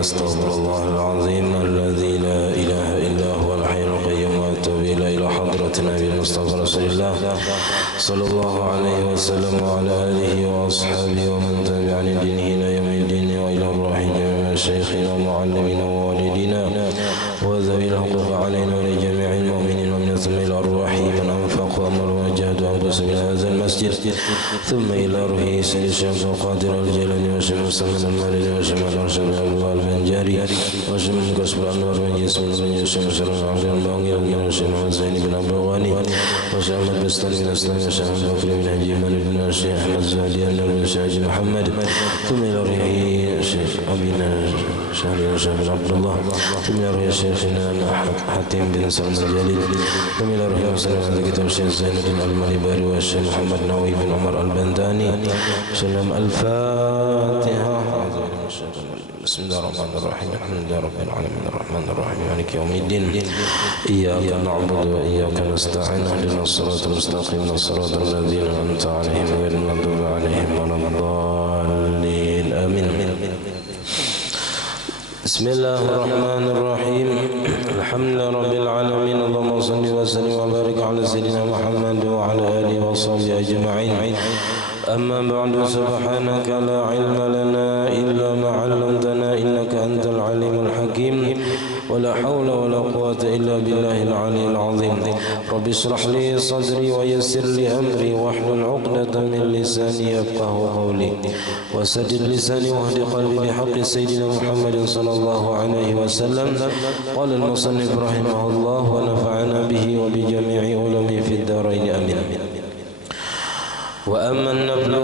أستغفر الله العظيم الذي لا إله إلا هو الحي القيوم وأتوب إلى حضرة النبي المصطفى رسول الله صلى الله عليه وسلم وعلى آله وأصحابه ومن تبع دينه إلى يوم الدين وإلى الراحل من شيخنا ومعلمنا ووالدينا وذوي الحقوق علينا ولجميع المؤمنين ومن ثم إلى الأرواح من أنفق وأمر وجاهد وأنفس من هذا المسجد ثم إلى روحه سيد الشمس القادر الجلال وشم السمن المالد وشم الأرشد البنجاري وشم الكسب الأنوار من جسم من يشم سر العبد الباقي من وشم الزين بن أبواني وشم البستان من أسلام وشم البكر من هجيمان بن الشيخ أحمد زادي بن شاج محمد ثم إلى روحه الشيخ أبينا شهر وشم عبد الله ثم إلى روح شيخنا حاتم بن سلم الجليل ثم إلى روح مسلم كتاب الشيخ زين الدين المنباري والشيخ محمد نووي بن عمر البنداني سلم الفاتحة. بسم الله الرحمن الرحيم الحمد لله رب العالمين الرحمن الرحيم مالك يوم الدين إياك نعبد وإياك نستعين اهدنا الصراط المستقيم صراط الذين أنعمت عليهم غير المغضوب عليهم ولا الضالين آمين. بسم الله الرحمن الرحيم الحمد لله رب العالمين اللهم صل وسلم وبارك على سيدنا محمد وعلى آله وصحبه أجمعين. أما بعد سبحانك لا علم لنا إلا ما علمتنا إنك أنت العليم الحكيم ولا حول ولا قوة إلا بالله العلي العظيم. رب اشرح لي صدري ويسر لي أمري واحلل عقدة من لساني يفقه قولي وسدد لساني واهد قلبي بحق سيدنا محمد صلى الله عليه وسلم. قال المصنف رحمه الله ونفعنا به وبجميع علومه في الدارين آمين. وأما النفل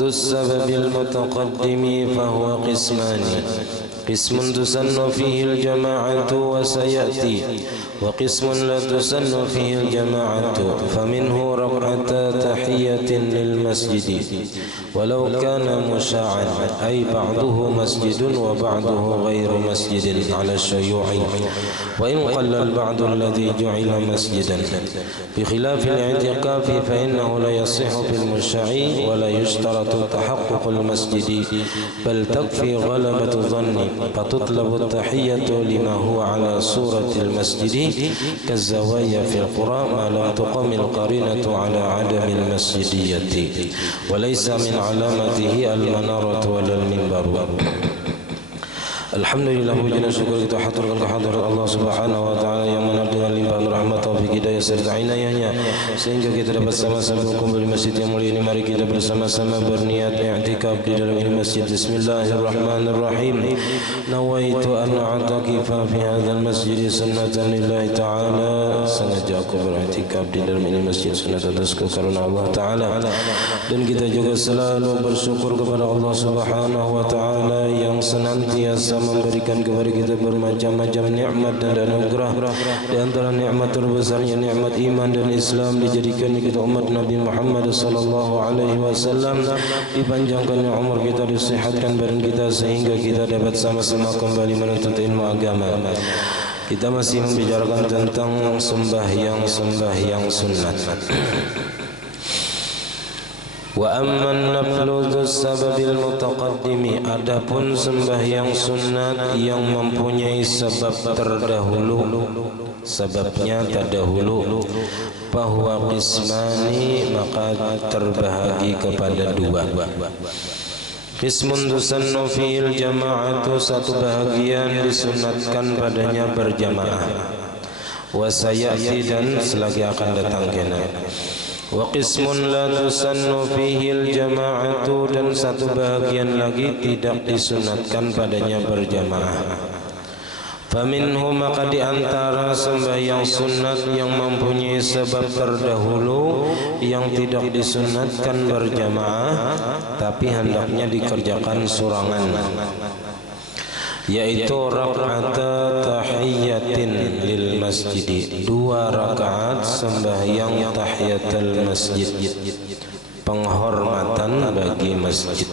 ذو السبب المتقدم فهو قسمان قسم تسن فيه الجماعة وسيأتي وقسم لا تسن فيه الجماعة فمنه ركعة تحية للمسجد ولو كان مشاعا أي بعضه مسجد وبعضه غير مسجد على الشيوع وإن قل البعض الذي جعل مسجدا بخلاف الاعتكاف فإنه لا يصح في المشاع ولا يشترط تحقق المسجد بل تكفي غلبة الظن فتطلب التحية لما هو على صورة المسجد كالزوايا في القرى ما لم تقم القرينة على عدم المسجدية وليس من علامته المنارة ولا المنبر. Alhamdulillah puji dan syukur kita haturkan kehadirat Allah Subhanahu wa taala yang mana dengan limpahan rahmat taufik hidayah serta inayahnya sehingga kita dapat sama-sama berkumpul di masjid yang mulia ini. Mari kita bersama-sama berniat i'tikaf di dalam ini masjid. Bismillahirrahmanirrahim. Nawaitu an a'takifa fi hadzal masjid sunnatan lillahi ta'ala. Sengaja aku beriktikaf di dalam ini masjid sunat atas karunia Allah taala. Dan kita juga selalu bersyukur kepada Allah Subhanahu wa taala yang senantiasa memberikan kepada kita bermacam-macam nikmat dan anugerah. Di antara nikmat terbesarnya nikmat iman dan Islam, dijadikan kita umat Nabi Muhammad sallallahu alaihi wasallam, dipanjangkannya umur kita, disehatkan badan kita sehingga kita dapat sama-sama kembali menuntut ilmu agama. Kita masih membicarakan tentang sembahyang sunat. Wa amman naflu dzus sababil mutaqaddimi, adapun sembahyang sunat yang mempunyai sebab terdahulu, sebabnya terdahulu, bahwa qismani, maka terbahagi kepada dua. Qismun tusannu fil jama'atu, satu bahagian disunatkan padanya berjamaah. Wa sayati, dan selagi akan datang kena. Wa qismun la tusannu fihi al-jama'atu, dan satu bahagian lagi tidak disunatkan padanya berjamaah. Faminhu, maka di antara sembahyang sunat yang mempunyai sebab terdahulu yang tidak disunatkan berjamaah tapi hendaknya dikerjakan surangan, yaitu rakaat tahiyatin lil masjid, dua rakaat sembahyang tahiyatul masjid, penghormatan bagi masjid.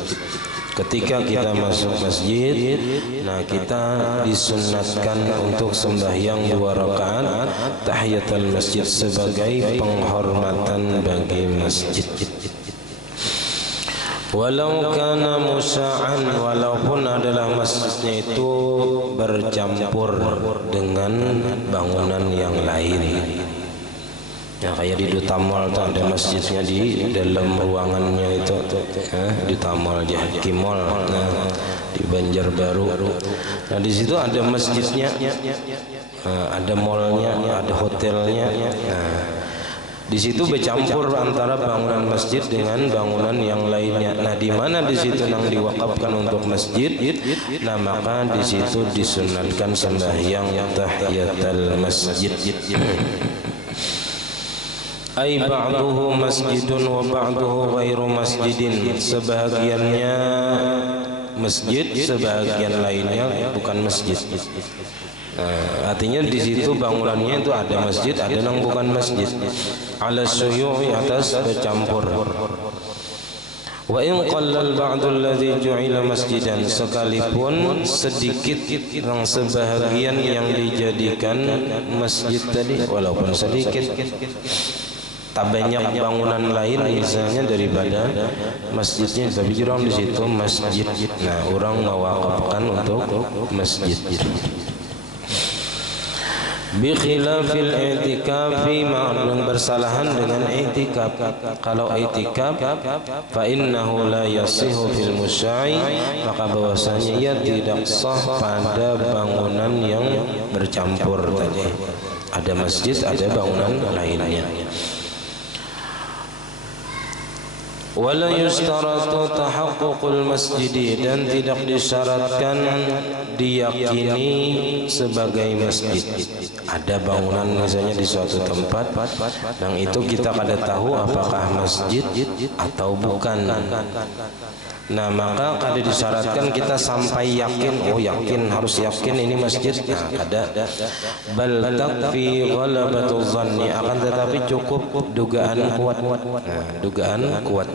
Ketika kita masuk masjid, nah kita disunatkan untuk sembahyang dua rakaat tahiyatul masjid sebagai penghormatan bagi masjid. Walau kana musya'an, walaupun adalah masjidnya itu bercampur dengan bangunan yang lain. Ya kayak di Duta Mall tuh ada masjidnya di dalam ruangannya itu, Duta Mall Jaki Mall, di Banjarbaru. Nah di situ ada masjidnya, ada mallnya, ada hotelnya. Di situ bercampur antara bangunan masjid dengan bangunan yang lainnya. Nah, di mana di situ yang diwakafkan untuk masjid, nah maka di situ disunatkan sembahyang tahiyatul masjid. Ai ba'duhu masjidun wa ba'duhu ghairu masjidin. Sebahagiannya masjid, sebahagian lainnya bukan masjid. Artinya di situ bangunannya itu ada masjid, ada yang bukan masjid. Ala suyu'i, atas bercampur. Wa in qallal ba'du alladhi ju'ila masjidan, sekalipun sedikit yang sebahagian yang dijadikan masjid tadi, walaupun sedikit, tak banyak bangunan lain misalnya daripada masjidnya, tapi orang di situ masjid. Nah, orang mewakafkan untuk masjid. Bi khilafil i'tikafi, yang bersalahan dengan i'tikaf. Kalau i'tikaf fa innahu la yasihu fil musya'i, maka bahwasanya ia tidak sah pada bangunan yang bercampur tadi. Ada masjid, ada bangunan lainnya. Wala yustaratu tahaqququl masjid, dan tidak disyaratkan diyakini sebagai masjid. Ada bangunan misalnya di suatu tempat yang itu kita kada tahu apakah masjid atau bukan. Nah, maka kada disyaratkan kita sampai yakin, oh yakin, harus yakin ini masjid. Nah, kada. Bal takfi ghalabatul dhanni, akan tetapi cukup dugaan kuat. Nah, dugaan kuat.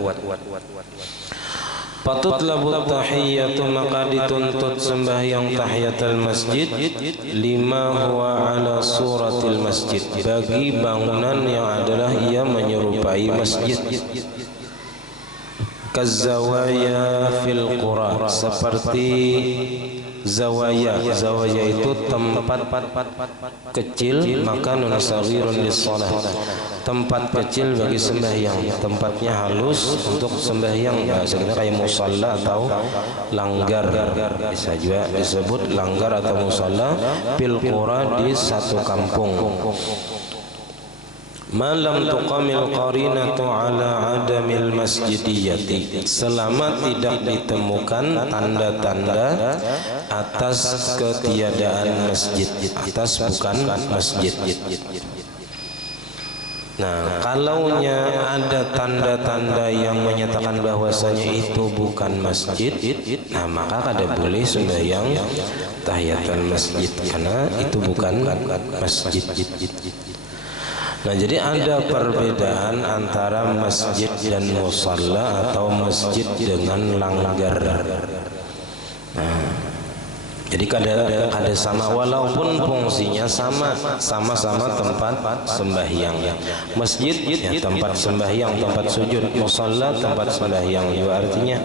Patutlabu tahiyyatu, maka dituntut sembahyang tahiyatul masjid, lima huwa ala suratil masjid, bagi bangunan yang adalah ia menyerupai masjid. Kazawaya fil qura, seperti zawaya. Zawaya itu tempat kecil, maka nun saghirun lis-shalah, tempat kecil bagi sembahyang, tempatnya halus untuk sembahyang. Bahasa kita kayak musalla atau langgar, bisa juga disebut langgar atau musalla fil qura, di satu kampung. Malam tuqamil qarinatu ala adamil masjidiyati, selama tidak ditemukan tanda-tanda atas ketiadaan masjid, atas bukan masjid. Nah, kalaunya ada tanda-tanda yang menyatakan bahwasanya itu bukan masjid, nah maka kada boleh sembahyang tahiyatul masjid, karena itu bukan masjid. Nah, jadi ada perbedaan antara masjid dan musalla atau masjid dengan langgar. Nah, jadi kada sama, walaupun fungsinya sama-sama tempat sembahyang. Masjid ya tempat sembahyang, tempat sujud. Musalla tempat sembahyang juga artinya.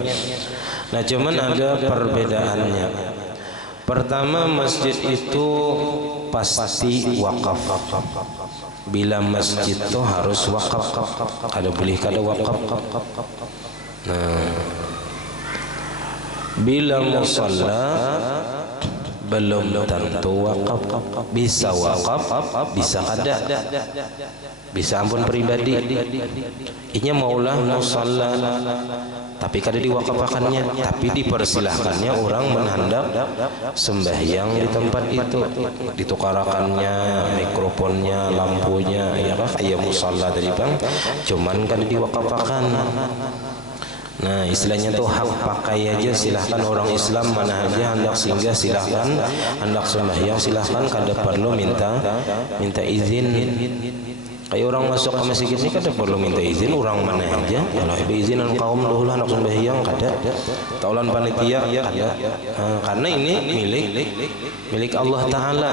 Nah, cuman ada perbedaannya. Pertama, masjid itu pasti wakaf. Bila masjid itu harus wakaf, kada boleh kada wakaf. Nah, bila musalla belum tentu wakaf, bisa wakaf, bisa kada, bisa ampun pribadi. Inya maulah musalla, tapi kada diwakafakannya, tapi dipersilahkannya orang menhandap sembahyang di tempat itu, ditukarakannya mikrofonnya, lampunya, ya kan kayak musalla tadi bang, cuman kada diwakafakan. Nah, istilahnya tuh hak pakai aja, silahkan orang Islam mana aja hendak singgah, silahkan hendak sembahyang silahkan, kada perlu minta izin. Kayak orang masuk ke masjid ini kada perlu minta izin, orang mana aja. Kalau izinan kaum dahulu anak sembahyang kada, taulan panitia kada. Karena ini milik Allah Taala.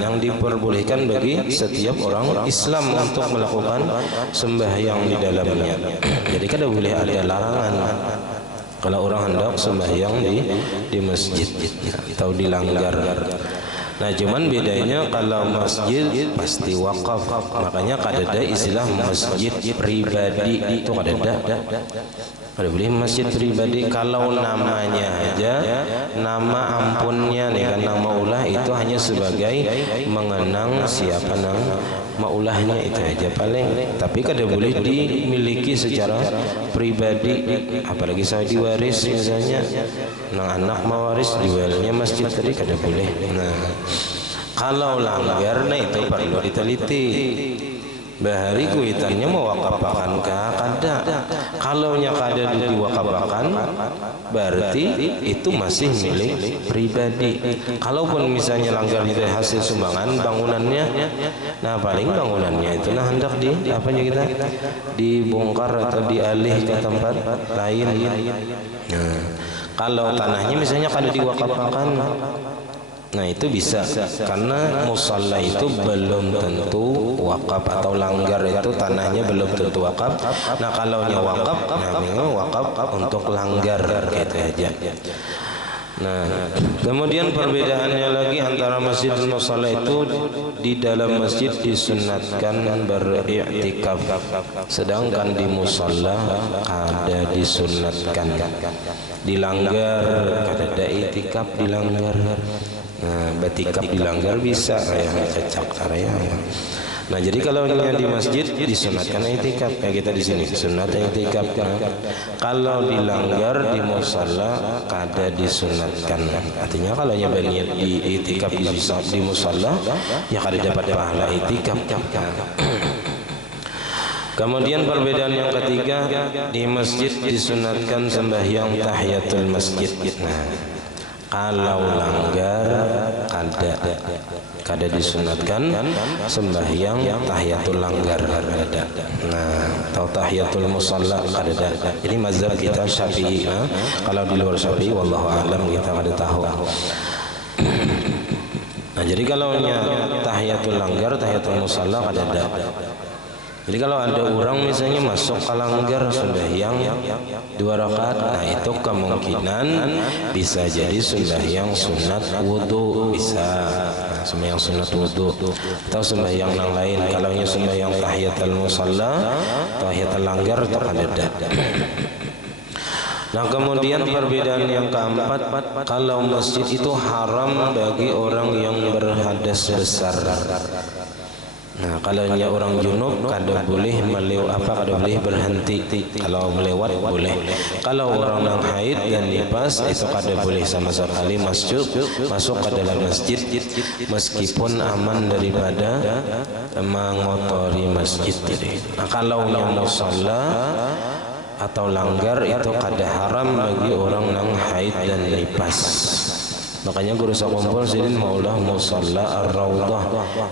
Yang diperbolehkan bagi setiap orang Islam untuk melakukan sembahyang di dalamnya. Jadi kada boleh ada larangan kalau orang hendak sembahyang di masjid atau dilanggar. Nah, cuman bedanya kalau masjid pasti wakaf, makanya kada ada istilah masjid pribadi, itu kada ada. Kada boleh masjid pribadi. Kalau namanya aja, nama ampunnya nih kan nama ulah itu hanya sebagai mengenang siapa nang maulahnya itu aja paling. Tapi kada boleh dimiliki secara pribadi, apalagi saya diwaris misalnya, nang anak mawaris jualnya masjid tadi kada boleh. Nah, kalau langgar nah itu perlu diteliti. Bahari kuitannya mau wakapakan kah kada. Kalau nya kada diwakapakan berarti itu masih milik pribadi. Kalaupun misalnya langgar dari hasil sumbangan bangunannya, nah paling bangunannya itu nah hendak kita dibongkar atau dialih ke tempat lain. Nah, kalau tanahnya misalnya kada diwakapakan, nah itu bisa, karena musalla itu belum tentu wakaf, atau langgar itu tanahnya belum tentu wakaf. Nah kalau nya wakaf, nah memang wakaf untuk langgar gitu aja. Nah, kemudian perbedaannya lagi antara masjid dan musalla itu, di dalam masjid disunatkan beriktikaf, sedangkan di musalla kada disunatkan. Dilanggar kada ada iktikaf dilanggar. Nah, batikaf dilanggar bisa kayak cecak area ya. Nah, jadi kalau di masjid disunatkan i'tikaf, kayak kita di sini sunat i'tikaf. Kalau dilanggar di musalla kada disunatkan. Artinya kalau berniat di i'tikaf di musalla ya kada dapat pahala i'tikaf. Kemudian perbedaan yang ketiga, di masjid disunatkan sembahyang tahiyatul masjid. Nah, kalau langgar kada disunatkan sembahyang tahiyatul langgar kada. Nah, atau tahiyatul musalla kada. Ini mazhab kita Syafi'i. Kalau di luar Syafi'i wallahu a'lam kita kada tahu. Nah, jadi kalau tahiyatul langgar, tahiyatul musalla kada ada. Jadi kalau ada orang misalnya masuk ke langgar sembahyang 2 rakaat, nah itu kemungkinan bisa jadi sembahyang sunat wudu, bisa sembahyang sunat wudu atau sembahyang yang lain. Kalau nya sembahyang tahiyatul musalla, tahiyatul langgar itu ada. Nah, kemudian perbedaan yang keempat, kalau masjid itu haram bagi orang yang berhadas besar. Nah, kalau orang junub kada boleh kada boleh berhenti. Kalau melewat boleh. Kalau orang yang haid dan nifas itu kada boleh sama sekali masuk ke dalam masjid, meskipun aman daripada mengotori masjid. Nah, kalau yang musalla atau langgar itu kada haram bagi orang yang haid dan nifas. Makanya guru sakumpul sidin maulah musalla ar-raudah,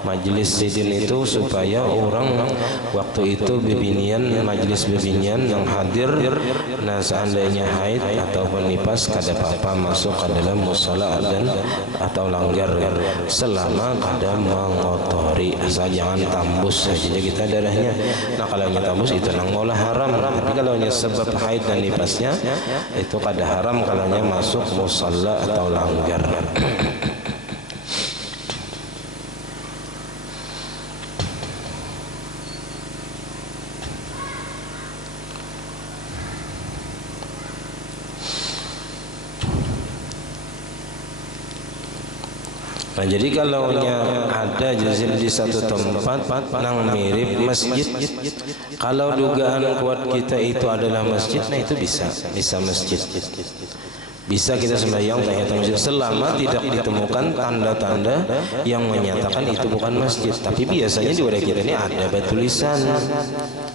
majlis sidin itu supaya orang waktu itu bebinian, majlis bebinian yang hadir, nah seandainya haid ataupun nifas kada apa-apa masuk ke dalam musalla dan atau langgar selama kada mengotori, asal jangan tambus saja kita darahnya. Nah, kalau tambus itu nang maulah haram. Tapi kalau sebab haid dan nifasnya itu kada haram kalau masuk musalla atau langgar. Nah, jadi kalau ada jazim di satu tempat nang mirip masjid, kalau dugaan kuat kita itu adalah masjid, nah itu bisa masjid. Bisa kita sembahyang tahiyatul masjid selama tidak ditemukan tanda-tanda yang menyatakan itu bukan masjid. Tapi biasanya di wadah kita ini ada tulisan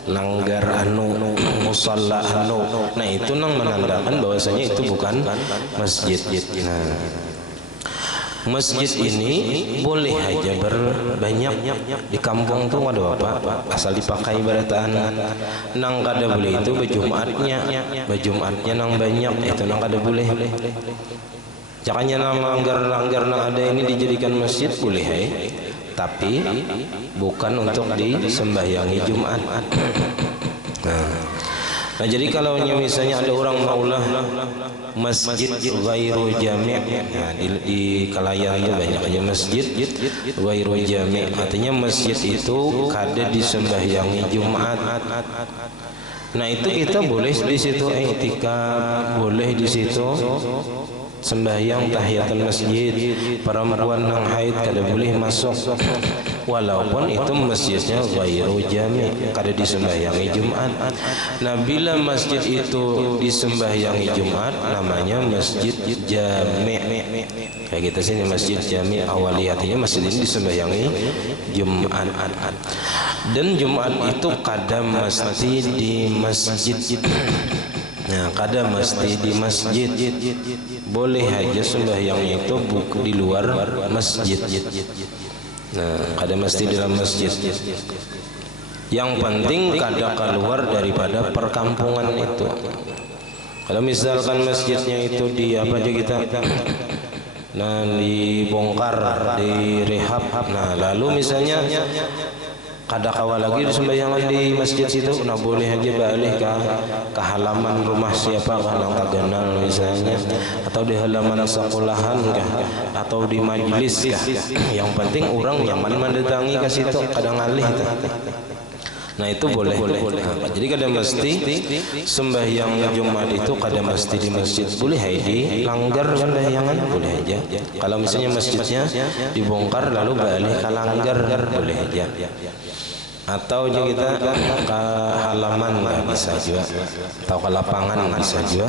langgar anu, musalla anu. Nah, itu nang menandakan bahwasanya itu bukan masjid. Masjid ini boleh aja berbanyak di kampung tuh ada apa asal dipakai barataan nang kada boleh itu berjumatnya nang banyak itu nang kada boleh. Jangannya nang langgar nang ada ini dijadikan masjid boleh tapi bukan untuk disembahyangi Jumat. Nah jadi kalau misalnya ada orang maulah masjid ghairu jami', nah, di Kalayan itu banyak aja masjid ghairu jami', artinya masjid itu kada disembahyangi Jumat. Nah itu kita boleh di situ i'tikaf, boleh di situ sembahyang tahiyatul masjid. Perempuan nang haid kada boleh masuk walaupun itu masjidnya ghairu jami', kada disembahyangi Jumat. Nah bila masjid itu disembahyangi Jumat namanya masjid jami'. Kayak kita sini masjid jami' awaliyatnya masjid ini disembahyangi Jumat. Dan Jumat itu kada mesti di masjid. Nah, kada mesti di masjid. Boleh aja sembahyang itu di luar masjid. Nah, kada mesti di dalam masjid. Yang penting kada keluar daripada perkampungan itu. Kalau misalkan masjidnya itu di apa aja kita, nah dibongkar, direhab, nah lalu misalnya kada kawal lagi sembahyangan di masjid situ, nah boleh aja balik ke halaman rumah siapa yang tak kenal misalnya, atau di halaman sekolahan kah, atau di majelis kah. Yang penting orang nyaman mendatangi ke situ, kadang ngalih. Nah itu boleh. Nah, jadi kada mesti sembahyang Jumat itu kada mesti di masjid. Boleh di langgar sembahyangan boleh aja. Kalau misalnya masjidnya dibongkar lalu balik ke langgar boleh aja. Atau juga kita ke halaman bisa juga, atau ke lapangan bisa juga.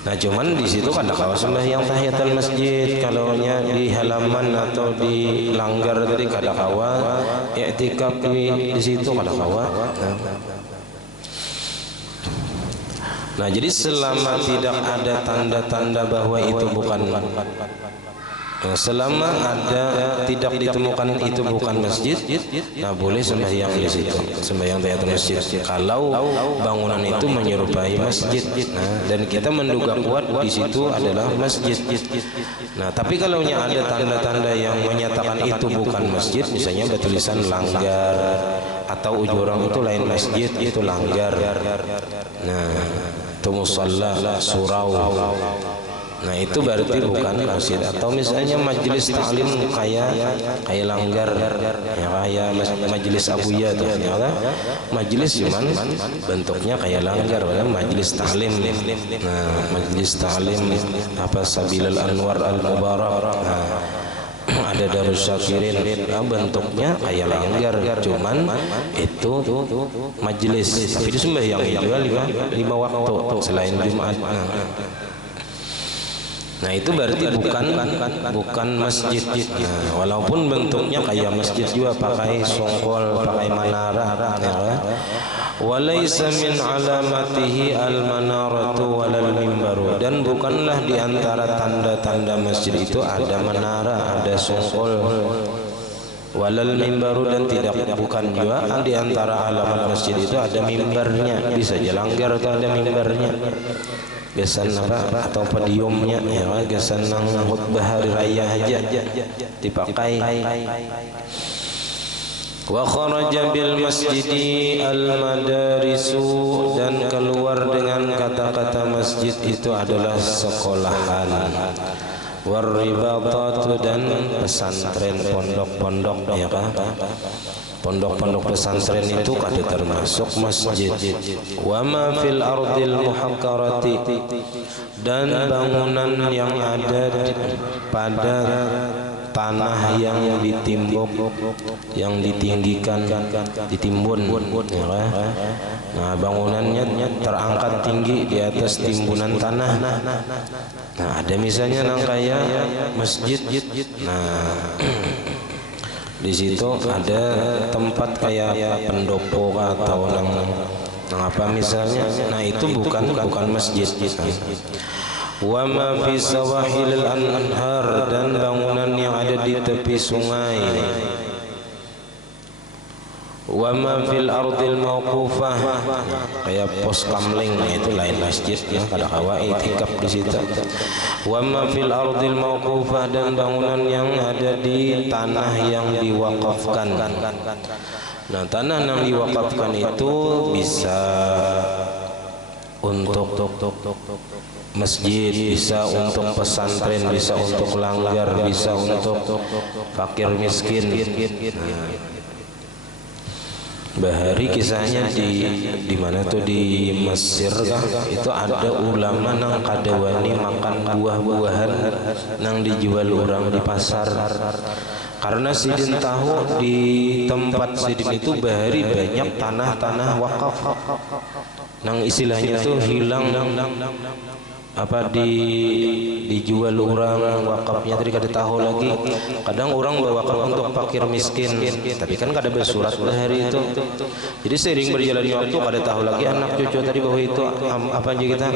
Nah cuman di situ kada kawa sembahyang tahiyatul masjid. Kalau nya di halaman atau di langgar tadi kada kawa i'tikaf di situ kada kawa. Nah jadi selama tidak ada tanda-tanda bahwa itu bukan, selama ada tidak ditemukan itu bukan masjid, nah boleh sembahyang di situ, sembahyang tahiyatul masjid. Kalau bangunan itu menyerupai masjid, nah, dan kita menduga kuat di situ adalah masjid. Nah, tapi kalau ada tanda-tanda yang menyatakan itu bukan masjid, misalnya bertulisan langgar atau ujurang itu lain masjid, itu langgar. Nah, itu musalla, surau. Nah itu berarti bukan masjid. Atau misalnya majelis taklim kayak langgar, ya kayak majelis abuya tuh, ya majelis cuman bentuknya kayak langgar, majelis taklim. Nah majelis taklim apa Sabilul Anwar Al Mubarak. Nah, ada Darus Syakirin, bentuknya kayak langgar, cuman itu majelis. Tapi itu sembahyang juga lima waktu selain Jumat. Nah itu berarti bukan masjid. Nah, walaupun bentuknya kayak masjid juga, pakai songkol, pakai menara. Walaysa min alamatihi al-manaratu walal mimbaru, dan bukanlah di antara tanda-tanda masjid itu ada menara, ada songkol, walal mimbaru, dan bukan juga di antara alamat masjid itu ada mimbarnya. Bisa aja langgar atau ada mimbarnya, gesan apa atau podiumnya, ya gesan nang khutbah hari raya aja dipakai. Wa kharaja bil masjidi al madarisu, dan keluar dengan kata-kata masjid itu adalah sekolahan. Warribatatu, dan pesantren, pondok-pondok, ya kan. Pondok-pondok pesantren itu kada termasuk masjid. Wa ma fil ardil muhakkarati, dan bangunan yang ada pada tanah yang ditimbuk, yang ditinggikan, ditimbun, ya. Nah bangunannya terangkat tinggi di atas timbunan tanah. Nah ada misalnya nang kayak masjid. Nah di situ ada tempat kayak pendopo atau nang apa misalnya. Nah itu bukan masjid. Wa ma fi sawahilil anhar, dan bangunan yang ada di tepi sungai. Wa ma fil ardil mauqufah, kayak pos kamling, itu lain masjid ya, kalau hawa itikaf di situ. Wa ma fil ardil mauqufah, dan bangunan yang ada di tanah yang diwakafkan. Nah, tanah yang diwakafkan itu bisa untuk masjid, bisa untuk pesantren, bisa untuk langgar, bisa untuk fakir miskin. Bahari kisahnya di mana tuh, di Mesir kah? Itu ada ulama nang kadawani makan buah-buahan nang dijual orang di pasar. Karena sidin tahu di tempat sidin itu bahari banyak tanah-tanah wakaf nang istilahnya tuh hilang, apa dijual orang, wakafnya tadi kada tahu lagi. Kadang orang bawa wakaf untuk fakir miskin, tapi kan kada bersurat bahari itu. Jadi sering berjalannya waktu kada tahu lagi anak cucu tadi bahwa itu apa aja kita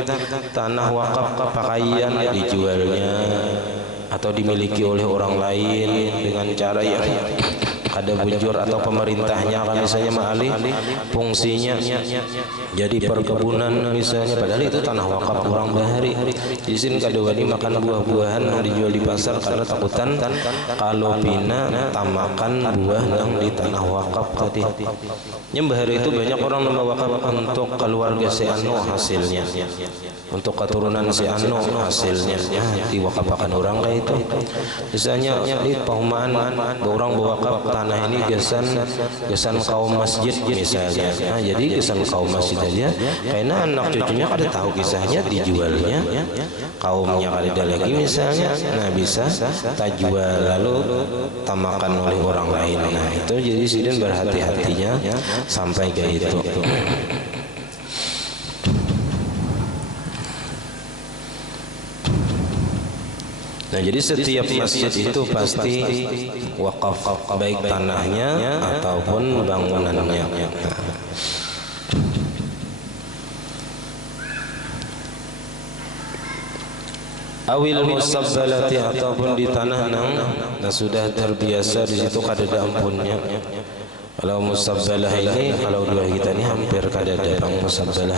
tanah wakaf pakaian dijualnya atau dimiliki oleh orang lain dengan cara yang kada bujur, atau pemerintahnya kan misalnya maalih fungsinya jadi perkebunan misalnya, padahal itu tanah wakaf orang bahari. Di sini kada wani makan buah-buahan yang dijual di pasar karena takutan kalau pina tamakan buah yang di tanah wakaf tadi. Yang bahari itu banyak orang yang wakaf untuk keluarga si anu hasilnya, untuk keturunan si anu hasilnya diwakafkan orang kayak itu. Misalnya di paumaan orang wakaf tanah ini gesan kaum masjid misalnya. Nah, jadi gesan kaum masjid aja, karena anak cucunya kada tahu kisahnya dijualnya, kaumnya kada lagi misalnya. Nah, bisa tak jual lalu tamakan oleh orang lain. Nah, itu jadi sidin berhati-hatinya sampai ke itu. Nah, jadi setiap masjid itu pasti wakaf, baik tanahnya ataupun bangunannya. Awil musabbalati, ataupun di tanah yang sudah terbiasa di situ kada ada ampunnya. Kalau musabbalah ini, kalau dua kita ini hampir kada ada bang musabbalah.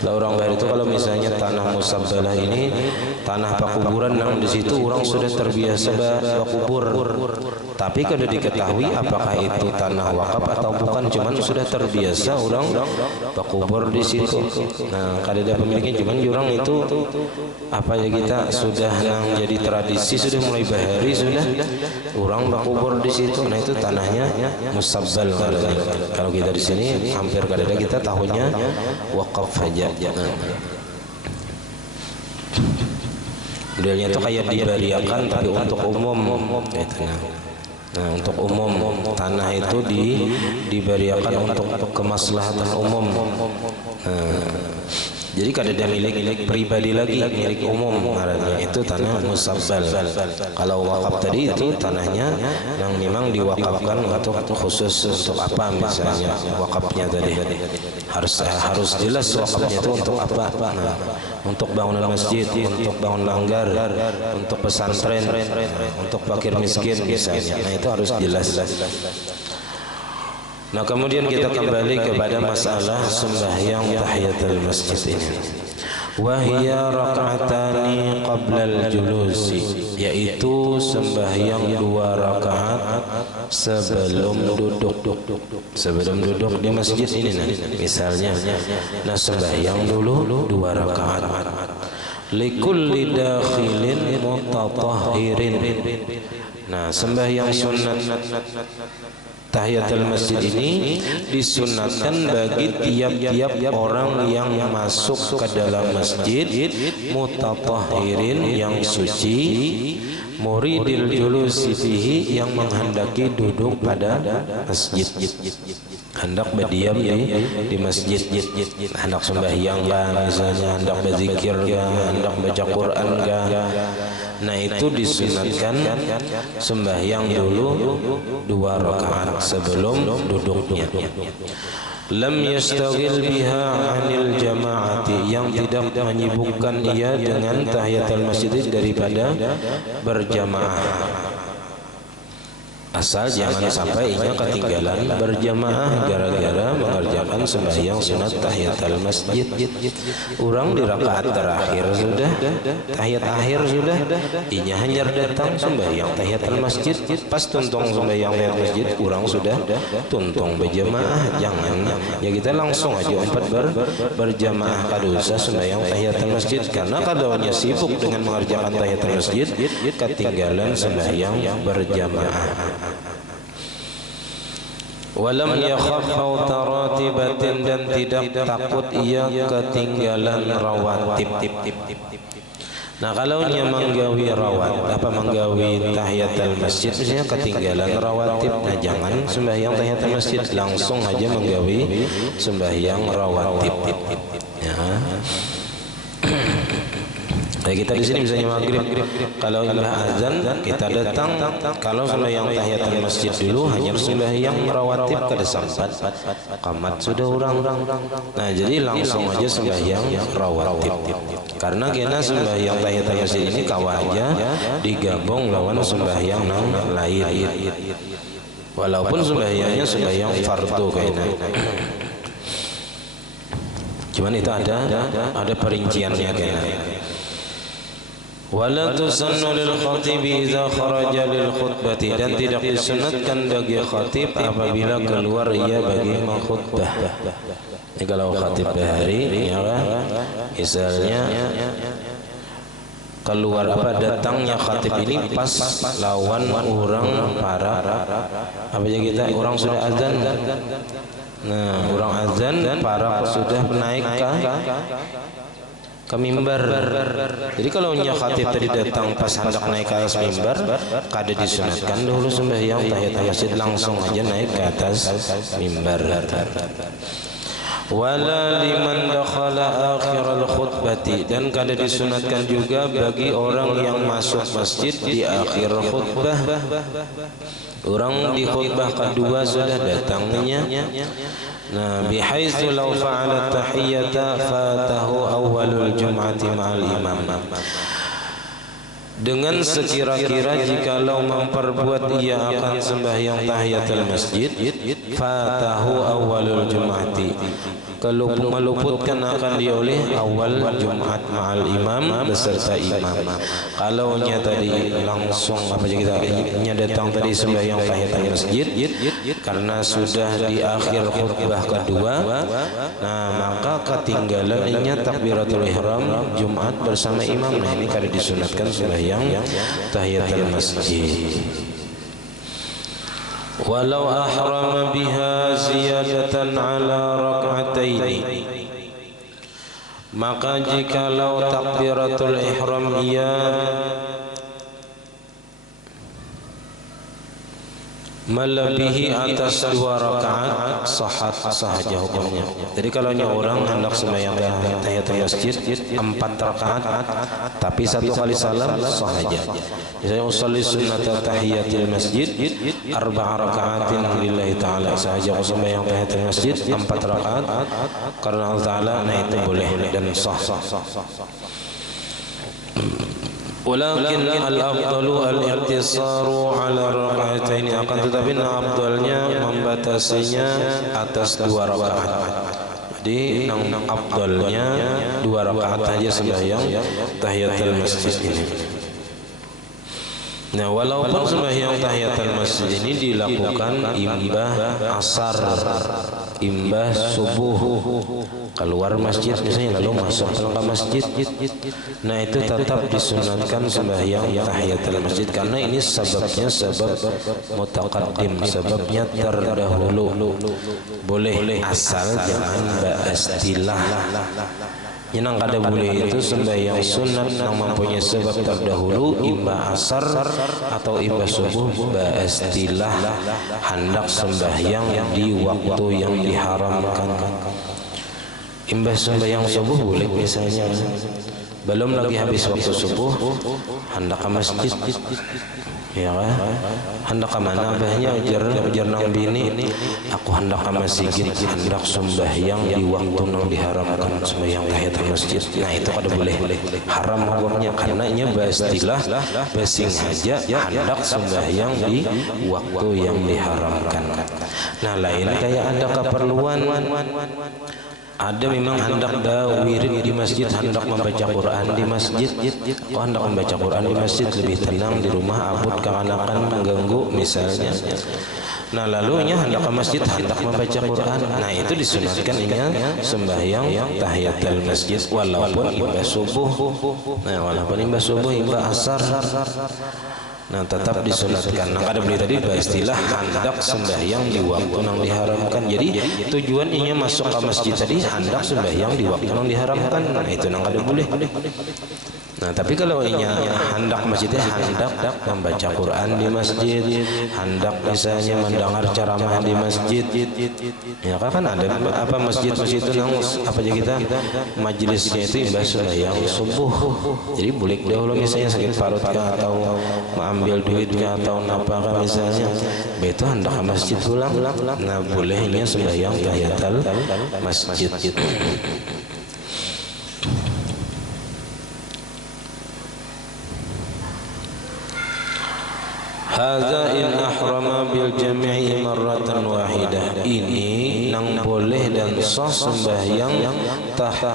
Kalau orang bahari itu kalau misalnya tanah musabbalah ini tanah pakuburan yang di situ orang sudah terbiasa bakubur, tapi kada diketahui apakah itu tanah wakaf atau bukan, cuman sudah terbiasa orang bakubur di situ. Nah, kada ada pemiliknya, cuman orang itu apa ya, kita sudah yang jadi tradisi, sudah mulai bahari sudah orang bakubur di situ. Nah, itu tanahnya musabbal. Kalau kita di sini hampir kada ada, kita tahunya wakaf saja. Modelnya itu kayak dibariakan tapi untuk umum. Nah, untuk umum tanah itu dibariakan untuk kemaslahatan umum. Jadi kada ada milik pribadi lagi, milik umum ngarannya, itu tanah musabbal. Kalau wakaf tadi itu tanahnya yang memang diwakafkan untuk khusus untuk apa misalnya wakafnya tadi. Harus jelas wakafnya itu untuk apa. Nah, untuk bangunan masjid, untuk bangun langgar, untuk pesantren, untuk fakir miskin misalnya. Nah, itu harus jelas. Nah, kemudian kita kembali kepada masalah sembahyang tahiyatul masjid ini. Wahia raka'atani qablal julusi, yaitu sembahyang 2 rakaat sebelum duduk. Sebelum duduk di masjid ini misalnya. Nah, sembahyang dulu 2 rakaat. Likulli dakhilin mutatahhirin. Nah, sembahyang sunat tahiyatul masjid ini disunatkan bagi tiap-tiap orang yang masuk ke dalam masjid, mutatahhirin, yang suci, muridil julusi fihi, yang menghendaki duduk pada masjid, hendak berdiam di masjid, hendak sembahyang misalnya, hendak berzikir, hendak baca Quran. Nah, itu disunatkan sembahyang dulu 2 rakaat sebelum duduknya. lam yastaghil biha 'anil jama'ati, yang tidak menyibukkan ia dengan tahiyatul masjid daripada berjamaah. Asal jangan sampai ia ketinggalan berjamaah gara-gara mengerjakan sembahyang sunat tahiyatul masjid. Orang di rakaat terakhir sudah, tahiyat akhir sudah, inya hanya datang sembahyang tahiyatul masjid. Pas tuntung sembahyang tahiyatul masjid, orang sudah tuntung berjamaah. Jangan, ya kita langsung aja berjamaah kadosa sembahyang tahiyatul masjid, karena kadonya sibuk dengan mengerjakan tahiyatul masjid, ketinggalan sembahyang berjamaah. Walam yakhaf ratibatin, dan tidak takut ia ketinggalan rawatib. Nah, kalau dia menggawi menggawi tahiyatul masjid, misalnya ketinggalan rawatib, nah jangan sembahyang tahiyatul masjid, langsung aja menggawi sembahyang rawatib. Ya. Kayak kita di sini misalnya maghrib, kalau imbah azan kita datang, kalau sembahyang tahiyatul masjid dulu hanya sembahyang rawatib kada sampat, qamat sudah orang. Nah, jadi langsung aja sembahyang rawatib. Karena kena sembahyang tahiyatul masjid ini kawaja digabung lawan sembahyang lain. Walaupun sembahyangnya sembahyang fardu kayaknya. Cuman itu ada perinciannya kayaknya. Wala tusannu lil khatibi idza kharaja lil khutbati, dan tidak disunatkan bagi khatib apabila keluar ia bagi mengkhutbah. Ini kalau khatib bahari, ya kan? Misalnya keluar datangnya khatib ini pas lawan orang para apa ya kita orang sudah azan. Nah, orang azan para sudah naik ke mimbar. Jadi kalau khatib tadi datang pas hendak naik ke atas mimbar, kada disunatkan dahulu sembahyang tahiyatul masjid, langsung aja naik ke atas mimbar. Wala liman dakhala akhirul khutbati, dan kada disunatkan juga bagi orang yang masuk masjid di akhir khutbah. Orang di khutbah kedua sudah datangnya. Nah, bihaitsu law fa'ala tahiyyata fatahu awwalul jum'ati ma'al imam. Dengan sekira-kira jikalau memperbuat ia akan sembahyang tahiyatul masjid, fatahu awwalul jum'ati, meluputkan akan dia oleh awal Jumat ma'al imam beserta imam. Kalau nya tadi langsung apa kita datang tadi sembahyang tahiyatul masjid karena sudah di akhir khutbah kedua, nah maka ketinggalan inya takbiratul ihram Jumat bersama imam. Nah, ini kada disunatkan sembahyang tahiyatul masjid. Walau ahrama biha ziyadatan ala rak'ataini, maka jikalau takbiratul ihram ia melebihi atas 2 rakaat, sahaja hukumnya. Jadi kalau orang hendak sembahyang tahiyatul masjid 4 rakaat tapi 1 kali salam sahaja. Misalnya usolli sunnat tahiyatul masjid 4 rakaatin lillahi ta'ala, sahaja sembahyang tahiyatul masjid 4 rakaat karena Allah Ta'ala, nah itu boleh dan sah. Walakin al-afdalu al-iqtisaru ala raka'ataini, akan tetapi afdalnya membatasinya atas 2 rakaat. Jadi yang afdalnya 2 rakaat saja sembahyang tahiyatul masjid ini. Nah, walaupun sembahyang tahiyatul masjid ini dilakukan imbah asar, imbah subuh, keluar masjid misalnya lalu masuk ke masjid, nah itu tetap disunatkan sembahyang tahiyatul masjid karena ini sebabnya sebab mutaqaddim, sebabnya terdahulu. Boleh asal jangan ba'astilah. Yang kada boleh itu sembahyang sunat yang mempunyai sebab terdahulu, imbah asar atau imbah subuh ba'astilah, hendak sembahyang di waktu yang diharamkan. Imbah sembahyang subuh boleh misalnya belum lagi habis waktu subuh hendak ke masjid, ya kan? Hendak ke mana? Bahnya ujar nang bini, aku hendak ke masjid, hendak sembahyang di waktu nang diharamkan sembahyang tahiyatul masjid. Nah itu kada boleh, haram hukumnya karena nya istilah basing aja hendak sembahyang di waktu yang diharamkan. Nah lain kayak ada keperluan, ada memang hendak wirid di masjid, hendak membaca Quran di masjid. Oh hendak membaca Quran di masjid lebih tenang, di rumah abut kekanakan mengganggu misalnya. Nah lalunya hendak ke masjid, hendak membaca Quran. Nah itu disunatkan sembahyang tahiyatul masjid walaupun imbas subuh. Nah walaupun imbas subuh, imbas asar. Nah tetap disunatkan. Nah kada boleh tadi istilah hendak sembahyang di waktu yang diharamkan. Jadi tujuannya masuk ke masjid tadi hendak sembahyang di waktu yang diharamkan. Nah itu nang kada boleh. Nah tapi kalau hendak masjidnya hendak membaca Quran di masjid, hendak misalnya mendengar ceramah di masjid, ya kan ada apa masjid-masjid itu nang apa aja kita majelisnya itu imbas sembahyang subuh. Jadi boleh dahulu misalnya sakit parut kah atau mengambil duit kah atau apa kah misalnya, itu hendak ke masjid pulang. Nah bolehnya sembahyang tahiyatul masjid. Hadza in ahrama bil jami'i marratan wahidah. Ini nang boleh dan sah sembahyang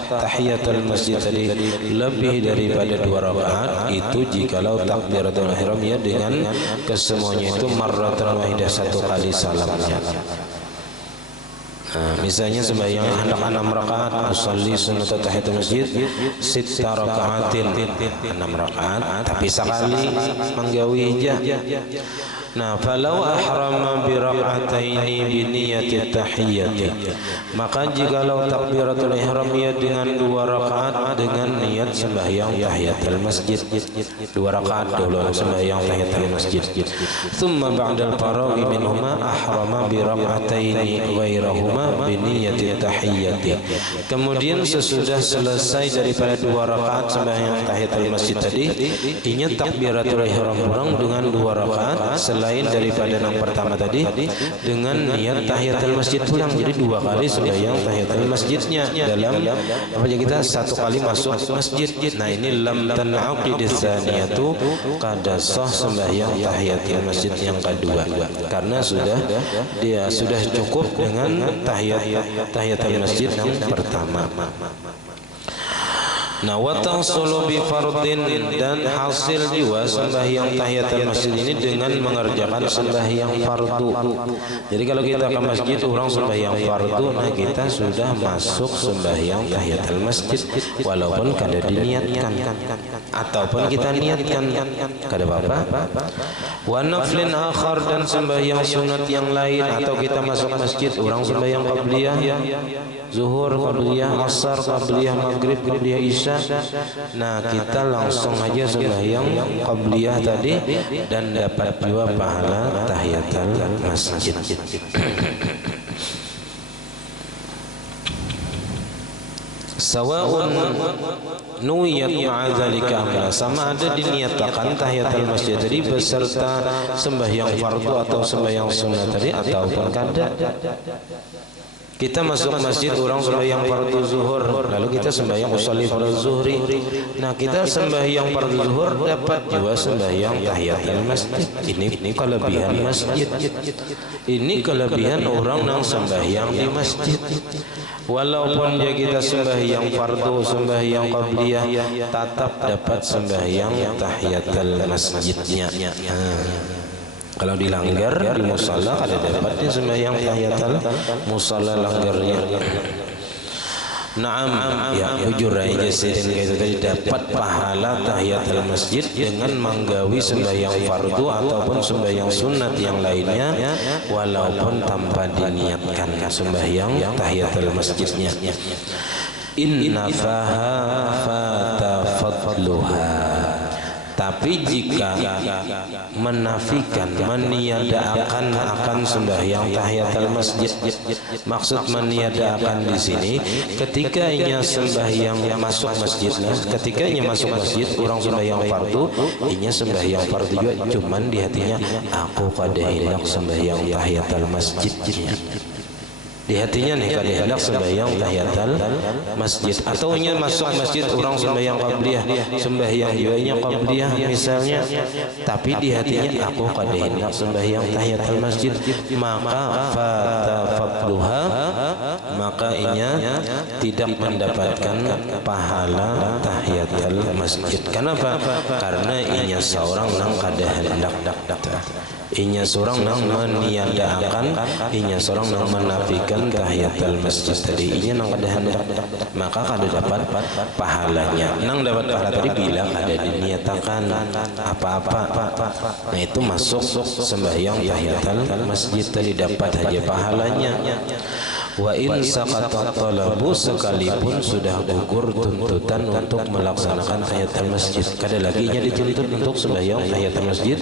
tahiyatul masjid tadi lebih daripada 2 rakaat itu jikalau takbiratul ihram ya dengan kesemuanya itu marratan wahidah, 1 kali salamnya. Nah, misalnya sembahyang hendak 6 rakaat, usolli sunnat tahiyatul masjid 6 rakaatin, 6 rakaat tapi sekali menggawi aja. Nah, falau ahrama bi rak'ataini bi niyyati tahiyyati, maka jikalau takbiratul ihram ia dengan 2 rakaat dengan niat sembahyang tahiyatul masjid, 2 rakaat dulu sembahyang tahiyatul masjid. Thumma ba'dal faraghi minhuma ahrama bi rak'ataini ghairahuma bi niyyati tahiyyati. Kemudian sesudah selesai daripada 2 rakaat sembahyang tahiyatul masjid tadi, inya takbiratul ihram pulang dengan 2 rakaat selain daripada yang pertama tadi dengan niat tahiyatul masjid pulang. Jadi 2 kali sembahyang tahiyatul masjidnya dalam apa kita 1 kali masuk masjid. Nah ini lam tan'aqid tsaniyatu, kada sah sembahyang tahiyatul masjid yang kedua karena sudah cukup dengan tahiyatul masjid yang pertama. Nah, wa tahsulu bi fardin, dan hasil juga sembahyang tahiyatul masjid ini dengan mengerjakan sembahyang fardu. Jadi kalau kita ke masjid orang sembahyang fardu, nah kita sudah masuk sembahyang tahiyatul masjid walaupun kada diniatkan ataupun kita niatkan kada apa-apa. Wa naflin akhar, dan sembahyang sunat yang lain, atau kita masuk masjid orang sembahyang qabliyah zuhur, qabliyah asar, qabliyah maghrib, qabliyah isya. Nah kita langsung aja sembahyang qabliyah tadi dan dapat juga pahala tahiyatul masjid. Sawa'un nuwiyat ma'a dzalika amala, sama ada diniatakan tahiyatul masjid tadi beserta sembahyang fardu atau sembahyang sunnah tadi ataupun kada. Kita masuk masjid orang sembahyang fardu zuhur, lalu kita sembahyang usolli fardu zuhri. Nah kita sembahyang fardu zuhur dapat juga sembahyang tahiyatul masjid. Ini kelebihan masjid. Ini kelebihan orang yang sembahyang di masjid. Walaupun dia kita sembahyang fardu, sembahyang qabliyah, tetap dapat sembahyang tahiyatul masjidnya. Kalau dilanggar di musalla ada dapatnya sembahyang tahiyatul musalla langgarnya. Naam, ya jujur aja sih itu tadi dapat pahala tahiyatul masjid dengan menggawi sembahyang fardu ataupun sembahyang sunat yang lainnya walaupun tanpa diniatkan sembahyang tahiyatul masjidnya. Inna faha fata fadluha, tapi Tapi jika menafikan, meniadakan akan sembahyang tahiyatul masjid, maksud meniadakan di sini ketika inya sembahyang masuk masjid, ketika inya masuk masjid orang sembahyang fardu, inya sembahyang fardu juga, cuman di hatinya aku kada hendak sembahyang tahiyatul masjid. Di hatinya nih kada hendak sembahyang tahiyatul masjid, atau inya masuk masjid orang sembahyang qabliyah, sembahyang juga qabliyah misalnya, tapi di hatinya aku kada hendak sembahyang tahiyatul masjid, maka fata fadluha, maka inya tidak mendapatkan pahala tahiyatul masjid. Kenapa? Karena inya seorang nang kada hendak, inya seorang nang meniadakan, inya seorang nang menafikan tahiyatul masjid tadi, inya nang kada hendak, maka kada dapat pahalanya. Nang dapat pahala tadi bila kada diniatakan apa-apa. Nah itu masuk sembahyang tahiyatul masjid tadi, dapat aja pahalanya. Wa in saqata talabu, sekalipun sudah gugur tuntutan untuk melaksanakan tahiyatul masjid, kada lagi nya dituntut untuk sembahyang tahiyatul masjid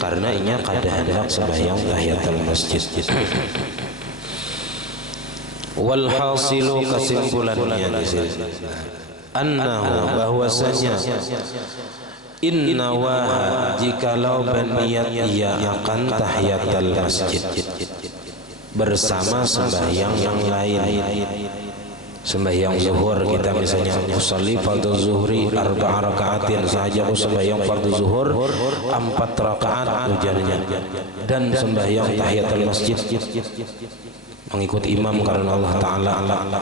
karena inya kada hendak sembahyang tahiyatul masjid. Wal hasilu, kesimpulannya di sini, annahu, bahwasanya innawaha, jikalau berniat ia akan tahiyatul masjid bersama sembahyang yang lain, sembahyang zuhur kita misalnya, usolli fardhu zuhri 4 rakaatin, sahaja aku sembahyang fardhu zuhur 4 rakaat ujarnya, dan sembahyang tahiyatul masjid mengikut imam karena Allah Ta'ala.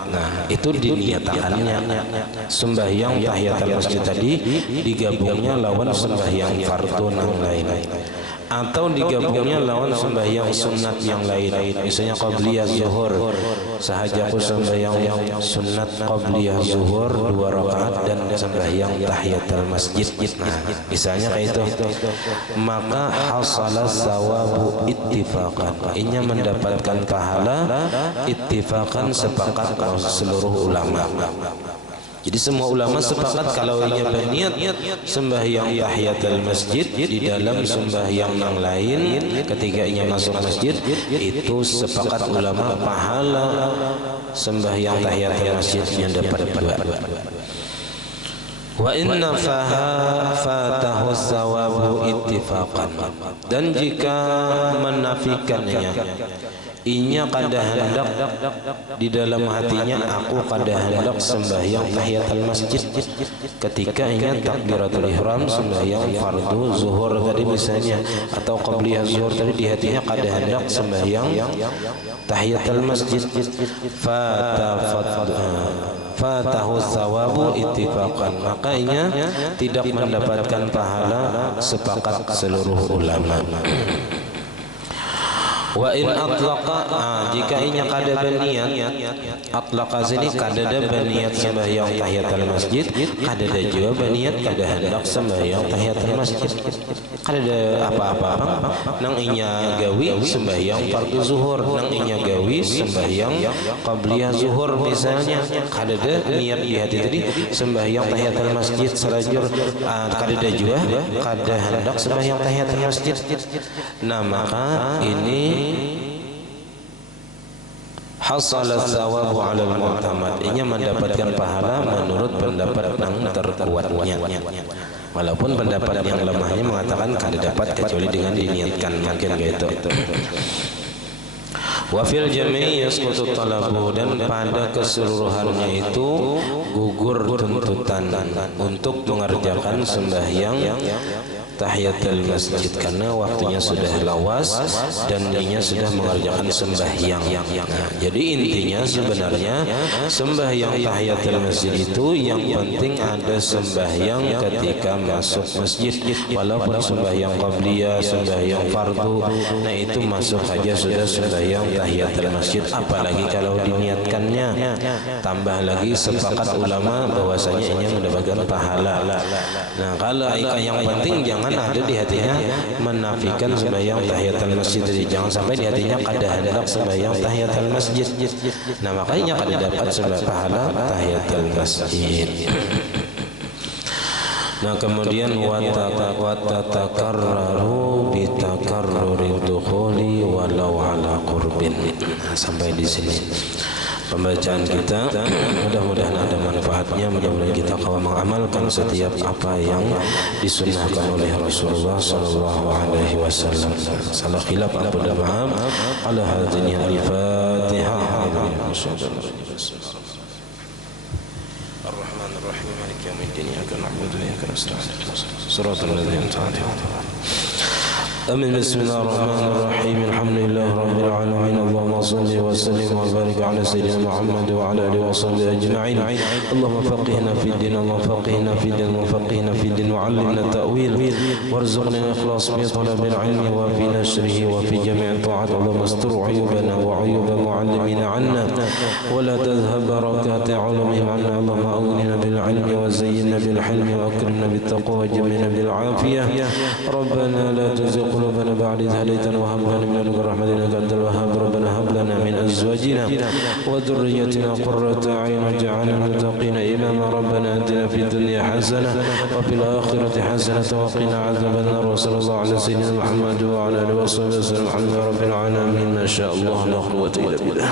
Nah itu diniatakannya sembahyang tahiyatul masjid tadi digabungnya lawan sembahyang fardhu yang lain, atau digabungnya lawan sembahyang sunat yang lain, misalnya qabliyah zuhur, sahaja aku sembahyang sunat qabliyah zuhur 2 rakaat dan sembahyang tahiyatul masjid. Nah misalnya kayak itu, maka hasala sawabu ittifaqan, inya mendapatkan pahala ittifaqan, sepakat seluruh ulama. Jadi semua ulama sepakat kalau ia berniat sembahyang tahiyatul masjid di dalam sembahyang yang lain ketika ia masuk masjid, itu sepakat ulama pahala sembahyang tahiyatul masjid yang dapat 2. Wa inna fatahu sawabu ittifaqan, dan jika menafikannya, inya kada hendak di dalam hatinya aku kada hendak sembahyang tahiyatul masjid ketika inya takbiratul ihram sembahyang fardu zuhur tadi misalnya, atau qabliyah zuhur tadi, di hatinya kada hendak sembahyang tahiyatul masjid, fatahu sawabu ittifaqan, maka inya tidak mendapatkan pahala sepakat seluruh ulama. Wa in atlaqa, jika inya kada berniat, atlaqa sini kada ada berniat sembahyang tahiyatul masjid, kada ada juga berniat kada hendak sembahyang tahiyatul masjid, kada ada apa-apa, nang inya gawi sembahyang fardu zuhur, nang inya gawi sembahyang qabliyah zuhur misalnya, kada ada niat di hati tadi sembahyang tahiyatul masjid selajur, kada ada juga kada hendak sembahyang tahiyatul masjid. Nah maka ini hasalat thawabu 'ala al-mu'tamad, inya mendapatkan pahala menurut pendapat yang terkuatnya, walaupun pendapat yang lemahnya mengatakan kada dapat kecuali dengan diniatkan, mungkin gitu. Wa fil jami' yasqutu talabu, dan pada keseluruhannya itu gugur tuntutan untuk mengerjakan sembahyang tahiyatul masjid karena waktunya sudah lawas dan inya sudah mengerjakan sembahyang. Jadi intinya sebenarnya sembahyang tahiyatul masjid itu yang penting ada sembahyang ketika masuk masjid, walaupun sembahyang qabliyah, sembahyang fardu, nah itu masuk saja sudah sembahyang tahiyatul masjid, apalagi kalau diniatkannya. Tambah lagi sepakat ulama bahwasanya inya mendapatkan pahala. Nah kalau yang penting jangan ada di hatinya menafikan sembahyang tahiyatul masjid, jadi jangan sampai di hatinya kada hendak sembahyang tahiyatul masjid. Nah makanya kada dapat pahala tahiyatul masjid. Nah kemudian watatakarraru bitakarrurid dukhuli walau ala qurbin. Sampai di sini pembacaan kita, mudah-mudahan ada manfaatnya, mudah-mudahan kita akan mengamalkan setiap apa yang disunnahkan oleh Rasulullah sallallahu alaihi wasallam. Salah khilaf pada maaf ala hadhihi al-Fatihah. Ar-Rahmanir-Rahim maliki yaumiddin iyyaka na'budu wa iyyaka nasta'in shiratal ladzina an'amta 'alaihim. Amin. Bismillahirrahmanirrahim. Alhamdulillah rabbil alamin. Allahumma shalli wa sallim wa barik ala sayyidina Muhammad wa ala alihi wa sahbihi ajma'in. Allahumma faqihna fid din, Allahumma faqihna fid din, wa faqihna fid din wa 'allimna ta'wil warzuqna ikhlas fi talabil ilmi wa fi nashrihi wa fi jami' ta'at. Allahumma astur 'uyubana wa 'uyuba mu'allimina 'anna wa la tadhhab barakati 'ulumihim 'anna. Allahumma aghnina bil 'ilmi wa zayyinna bil hilmi wa akrimna bit taqwa wa jammilna bil 'afiyah. Rabbana la tuzigh قلوبنا بعد إذ هديتنا وهب لنا من لدنك رحمة إنك أنت الوهاب. ربنا هب لنا من أزواجنا وذريتنا قرة أعين واجعلنا للمتقين إماما. ربنا آتنا في الدنيا حسنة وفي الآخرة حسنة وقنا عذاب النار. وصلى الله على سيدنا محمد وعلى آله وصحبه وسلم. الحمد لله رب العالمين. ما شاء الله لا قوة إلا بالله.